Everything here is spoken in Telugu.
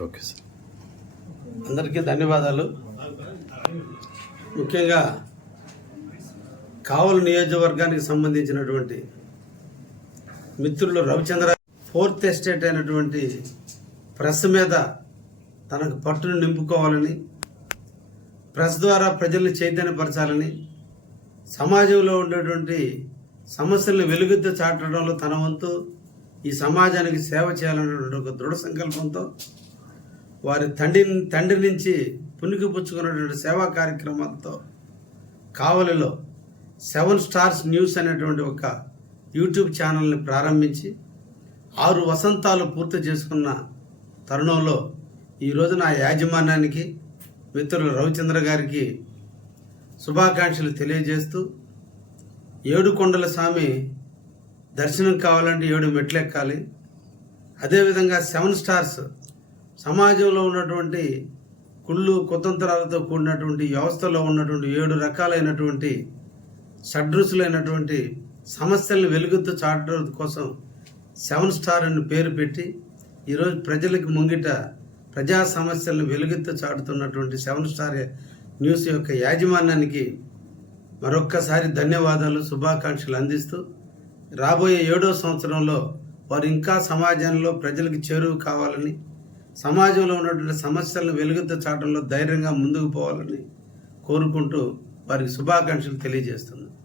Okay sir. అందరికీ ధన్యవాదాలు. ముఖ్యంగా కావలి నియోజకవర్గానికి సంబంధించినటువంటి మిత్రులు రవిచంద్ర ఫోర్త్ ఎస్టేట్ అయినటువంటి ప్రెస్ మీద తనకు పట్టును నింపుకోవాలని ప్రెస్ ద్వారా ప్రజల్ని చైతన్యపరచాలని సమాజంలో ఉండేటువంటి సమస్యలను వెలుగుద్ద చాటడంలో తన వంతు ఈ సమాజానికి సేవ చేయాలనేటువంటి ఒక దృఢ సంకల్పంతో వారి తండ్రి తండ్రి నుంచి పుణికి పుచ్చుకున్నటువంటి సేవా కార్యక్రమాలతో కావలిలో సెవెన్ స్టార్స్ న్యూస్ అనేటువంటి ఒక యూట్యూబ్ ఛానల్ని ప్రారంభించి ఆరు వసంతాలు పూర్తి చేసుకున్న తరుణంలో ఈరోజు నా యాజమాన్యానికి మిత్రులు రవిచంద్ర గారికి శుభాకాంక్షలు తెలియజేస్తూ ఏడు కొండల స్వామి దర్శనం కావాలంటే ఏడు మెట్లు ఎక్కాలి. అదేవిధంగా సెవెన్ స్టార్స్ సమాజంలో ఉన్నటువంటి కుళ్ళు కుతంత్రాలతో కూడినటువంటి వ్యవస్థలో ఉన్నటువంటి ఏడు రకాలైనటువంటి షడ్రుసులైనటువంటి సమస్యలను వెలుగుతూ చాటడం కోసం సెవెన్ స్టార్ అని పేరు పెట్టి ఈరోజు ప్రజలకు ముంగిట ప్రజా సమస్యలను వెలుగెత్తు చాటుతున్నటువంటి సెవెన్ స్టార్ న్యూస్ యొక్క యాజమాన్యానికి మరొక్కసారి ధన్యవాదాలు శుభాకాంక్షలు అందిస్తూ రాబోయే ఏడో సంవత్సరంలో వారు ఇంకా సమాజంలో ప్రజలకు చేరువు కావాలని సమాజంలో ఉన్నటువంటి సమస్యలను వెలుగుతూ చాటంలో ధైర్యంగా ముందుకు పోవాలని కోరుకుంటూ వారికి శుభాకాంక్షలు తెలియజేస్తున్నాను.